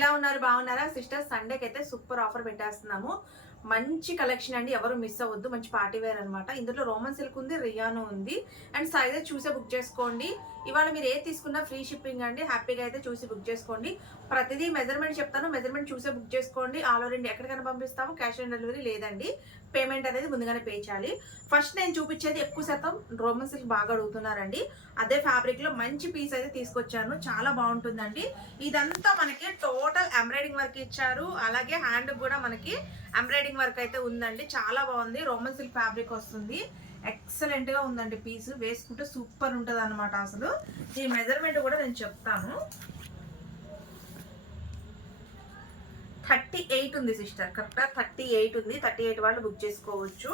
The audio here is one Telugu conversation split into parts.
ఎలా ఉన్నారు? బాగున్నారా? సిస్టర్ సండేకి అయితే సూపర్ ఆఫర్ పెట్టేస్తున్నాము. మంచి కలెక్షన్ అండి. ఎవరు మిస్ అవ్వద్దు. మంచి పార్టీ వేర్ అనమాట ఇందులో రోమన్ సిల్క్ ఉంది రియానో ఉంది. అండ్ సైజ్ చూసే బుక్ చేసుకోండి. ఇవాళ మీరు ఏది తీసుకున్నా ఫ్రీ షిప్పింగ్ అండి. హ్యాపీగా అయితే చూసి బుక్ చేసుకోండి. ప్రతిదీ మెజర్మెంట్ చెప్తాను. మెజర్మెంట్ చూసే బుక్ చేసుకోండి. ఆల్ ఓవర్ ఇండియా ఎక్కడికైనా పంపిస్తాము. క్యాష్ ఆన్ డెలివరీ లేదండి. పేమెంట్ అనేది ముందుగానే పే చేయాలి. ఫస్ట్ నేను చూపించేది ఎక్కువ శాతం రోమన్ సిల్క్ బాగా అడుగుతున్నారండి. అదే ఫ్యాబ్రిక్లో మంచి పీస్ అయితే తీసుకొచ్చాను. చాలా బాగుంటుందండి. ఇదంతా మనకి టోటల్ ఎంబ్రాయిడింగ్ వర్క్ ఇచ్చారు. అలాగే హ్యాండ్ కూడా మనకి ఎంబ్రాయిడింగ్ వర్క్ అయితే ఉందండి. చాలా బాగుంది. రోమన్ సిల్క్ ఫ్యాబ్రిక్ వస్తుంది. ఎక్సలెంట్గా ఉందండి పీస్ వేసుకుంటే సూపర్ ఉంటుంది అనమాట అసలు. ఈ మెజర్మెంట్ కూడా నేను చెప్తాను. థర్టీ ఎయిట్ ఉంది సిస్టర్ కరెక్ట్గా థర్టీ ఎయిట్ ఉంది. థర్టీ ఎయిట్ వాళ్ళు బుక్ చేసుకోవచ్చు.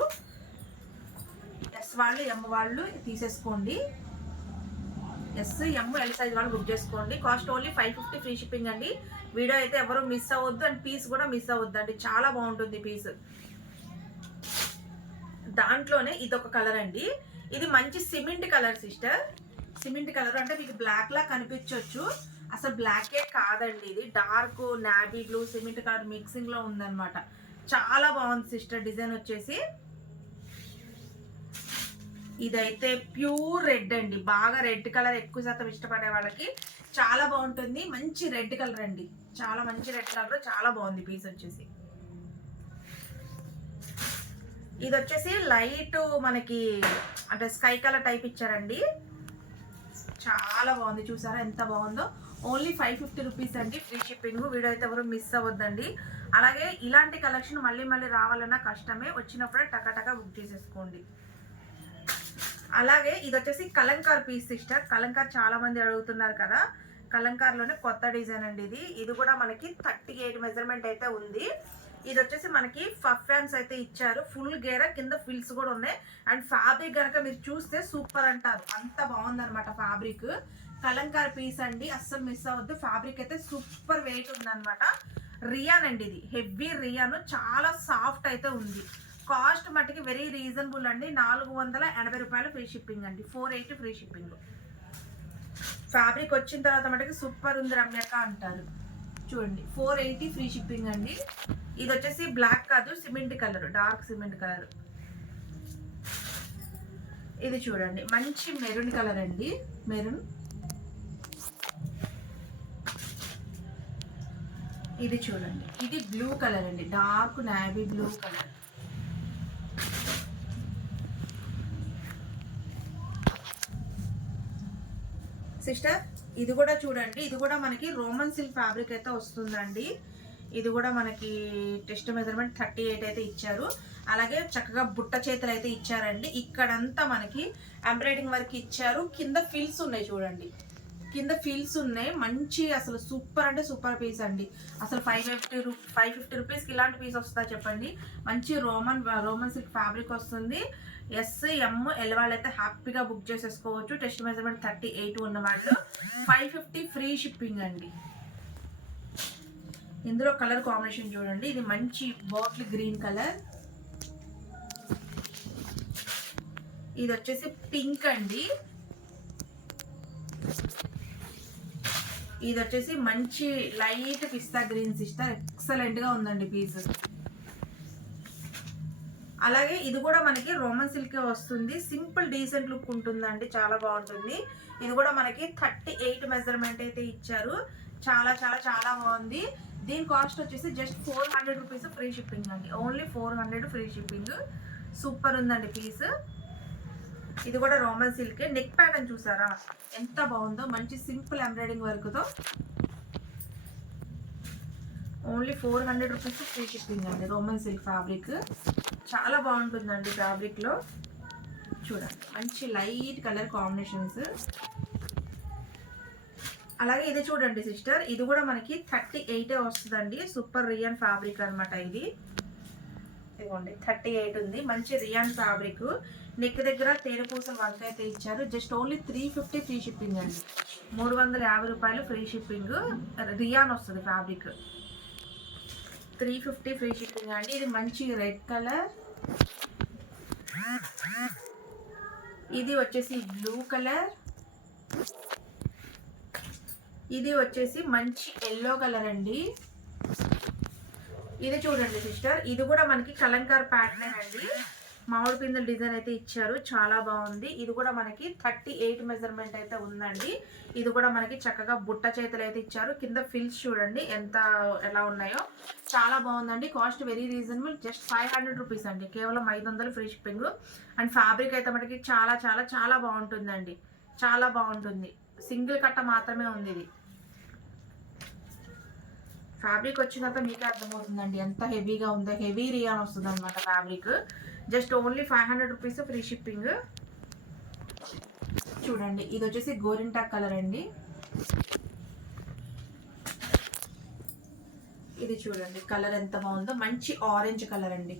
ఎస్ వాళ్ళు ఎమ్ వాళ్ళు తీసేసుకోండి. ఎస్ ఎం ఎల్ సైజ్ వాళ్ళు బుక్ చేసుకోండి. Cost only five fifty free shipping అండి. వీడియో అయితే ఎవరు మిస్ అవ్వద్దు అండ్ పీస్ కూడా మిస్ అవ్వద్దు అండి చాలా బాగుంటుంది పీస్ దాంట్లోనే ఇదొక కలర్ అండి. ఇది మంచి cement colour sister cement colour అంటే మీకు బ్లాక్ లా కనిపించవచ్చు అసలు బ్లాకే కాదండి ఇది. Dark navy blue cement colour మిక్సింగ్లో ఉందన్నమాట. చాలా బాగుంది సిస్టర్ డిజైన్ వచ్చేసి. ఇదైతే ప్యూర్ రెడ్ అండి. బాగా రెడ్ కలర్ ఎక్కువ శాతం ఇష్టపడే వాళ్ళకి చాలా బాగుంటుంది. మంచి రెడ్ కలర్ అండి. చాలా మంచి రెడ్ కలర్ చాలా బాగుంది పీస్ వచ్చేసి. ఇది వచ్చేసి లైట్ మనకి అంటే స్కై కలర్ టైప్ ఇచ్చారండి. చాలా బాగుంది. చూసారా ఎంత బాగుందో? ఓన్లీ ఫైవ్ ఫిఫ్టీ రూపీస్ అండి. Free shipping. వీడియో అయితే ఎవరు మిస్ అవ్వద్దండి. అలాగే ఇలాంటి కలెక్షన్ మళ్ళీ మళ్ళీ రావాలన్నా కష్టమే. వచ్చినప్పుడే టకాటకా బుక్ చేసేసుకోండి. అలాగే ఇది వచ్చేసి కలంకార్ పీస్ సిస్టర్. కలంకార్ చాలా మంది అడుగుతున్నారు కదా. కలంకార్లోనే కొత్త డిజైన్ అండి ఇది. ఇది కూడా మనకి థర్టీ ఎయిట్ మెజర్మెంట్ అయితే ఉంది. ఇది వచ్చేసి మనకి ఫఫ్ ఫ్యాన్స్ అయితే ఇచ్చారు. ఫుల్ గేర కింద ఫిల్స్ కూడా ఉన్నాయి. అండ్ ఫ్యాబ్రిక్ కనుక మీరు చూస్తే సూపర్ అంటారు. అంత బాగుంది అనమాట ఫ్యాబ్రిక్. కలంకార్ పీస్ అండి. అస్సలు మిస్ అవ్వద్దు. ఫ్యాబ్రిక్ అయితే సూపర్ వెయిట్ ఉందన్నమాట. రియాన్ అండి ఇది. Heavy rayon. చాలా సాఫ్ట్ అయితే ఉంది. కాస్ట్ మట్టుకి వెరీ రీజనబుల్ అండి. నాలుగు వందల ఎనభై రూపాయలు ఫ్రీ షిప్పింగ్ అండి. Four eighty free shipping fabric వచ్చిన తర్వాత మటుకు సూపర్ ఉంది రమ్యక అంటారు. చూడండి ఫోర్ ఎయిటీ ఫ్రీ షిప్పింగ్ అండి. ఇది వచ్చేసి బ్లాక్ కాదు cement colour dark cement colour ఇది చూడండి మంచి మెరూన్ కలర్ అండి. మెరూన్. ఇది చూడండి ఇది బ్లూ కలర్ అండి. Dark navy blue colour sister ఇది కూడా చూడండి ఇది కూడా మనకి రోమన్ సిల్క్ ఫ్యాబ్రిక్ అయితే వస్తుందండి. ఇది కూడా మనకి టెస్ట్ మెజర్మెంట్ థర్టీ ఎయిట్ అయితే ఇచ్చారు. అలాగే చక్కగా బుట్ట చేతులు అయితే ఇచ్చారండి. ఇక్కడంతా మనకి ఎంబ్రాయిడింగ్ వర్క్ ఇచ్చారు. కింద ఫిల్స్ ఉన్నాయి చూడండి. కింద ఫిల్స్ ఉన్నాయి. మంచి అసలు సూపర్ అంటే సూపర్ పీస్ అండి. అసలు ఫైవ్ ఫిఫ్టీ రూ ఫైవ్ ఫిఫ్టీ రూపీస్కి ఇలాంటి పీస్ వస్తుందా చెప్పండి. మంచి రోమన్ రోమన్ సిల్క్ ఫ్యాబ్రిక్ వస్తుంది. ఎస్ ఎమ్ ఎల్ వాళ్ళు అయితే హ్యాపీగా బుక్ చేసేసుకోవచ్చు. టెస్ట్ మెజర్మెంట్ థర్టీ ఎయిట్ ఉన్న వాళ్ళు. ఫైవ్ ఫిఫ్టీ ఫ్రీ షిప్పింగ్ అండి. ఇందులో కలర్ కాంబినేషన్ చూడండి. ఇది మంచి బాటిల్ గ్రీన్ కలర్ ఇది వచ్చేసి పింక్ అండి. ఇది వచ్చేసి మంచి లైట్ పిస్తా గ్రీన్ ఇస్తా ఎక్సలెంట్గా ఉందండి పీస్. అలాగే ఇది కూడా మనకి రోమన్ సిల్కే వస్తుంది. సింపుల్ డీసెంట్ లుక్ ఉంటుందండి. చాలా బాగుంటుంది. ఇది కూడా మనకి థర్టీ ఎయిట్ మెజర్మెంట్ అయితే ఇచ్చారు. చాలా చాలా చాలా బాగుంది. దీని కాస్ట్ వచ్చేసి just four hundred rupees free shipping అండి. Only four hundred free shipping super ఉందండి పీస్. ఇది కూడా రోమన్ సిల్క్. నెక్ ప్యాటర్న్ చూసారా? ఎంత బాగుందో. మంచి సింపుల్ ఎంబ్రాయిడింగ్ వర్క్తో only four hundred rupees free shipping అండి. రోమన్ సిల్క్ ఫ్యాబ్రిక్ చాలా బాగుంటుందండి ఫ్యాబ్రిక్లో చూడండి. మంచి లైట్ కలర్ కాంబినేషన్స్ అలాగే ఇది చూడండి సిస్టర్ ఇది కూడా మనకి థర్టీ ఎయిటే వస్తుందండి. సూపర్ రియన్ ఫ్యాబ్రిక్ అనమాట ఇది. ఇదిగోండి థర్టీ ఎయిట్ ఉంది. మంచి రియాన్ ఫ్యాబ్రిక్. నెక్ దగ్గర తేనెపూసల వర్క్ అయితే ఇచ్చారు. Just only three fifty free shipping అండి. మూడు వందల యాభై రూపాయలు ఫ్రీ షిప్పింగ్. రియాన్ వస్తుంది fabric. Three fifty free shipping అండి. ఇది మంచి రెడ్ కలర్. ఇది వచ్చేసి బ్లూ కలర్. ఇది వచ్చేసి మంచి ఎల్లో కలర్ అండి. ఇది చూడండి సిస్టర్. ఇది కూడా మనకి కలంకార్ ప్యాటర్న్ అండి. మామిడి పిందల డిజైన్ అయితే ఇచ్చారు. చాలా బాగుంది. ఇది కూడా మనకి థర్టీ ఎయిట్ మెజర్మెంట్ అయితే ఉందండి. ఇది కూడా మనకి చక్కగా బుట్ట చేతులు అయితే ఇచ్చారు. కింద ఫిల్స్ చూడండి ఎంత ఎలా ఉన్నాయో. చాలా బాగుందండి. Cost very reasonable. Just five hundred rupees అండి. కేవలం ఐదు వందలు ఫ్రీ షిప్పింగ్. అండ్ ఫ్యాబ్రిక్ అయితే మనకి చాలా చాలా చాలా బాగుంటుందండి. చాలా బాగుంటుంది. సింగిల్ కట్ట మాత్రమే ఉంది ఇది. ఫ్యాబ్రిక్ వచ్చినాక మీకు అర్థమవుతుందండి. ఎంత హెవీగా ఉందో హెవీ రియాన్ వస్తుంది అనమాట fabric. Just only five hundred rupees free shipping. చూడండి ఇది వచ్చేసి గోరింటాక్ కలర్ అండి. ఇది చూడండి కలర్ ఎంత బాగుందో. మంచి ఆరెంజ్ కలర్ అండి.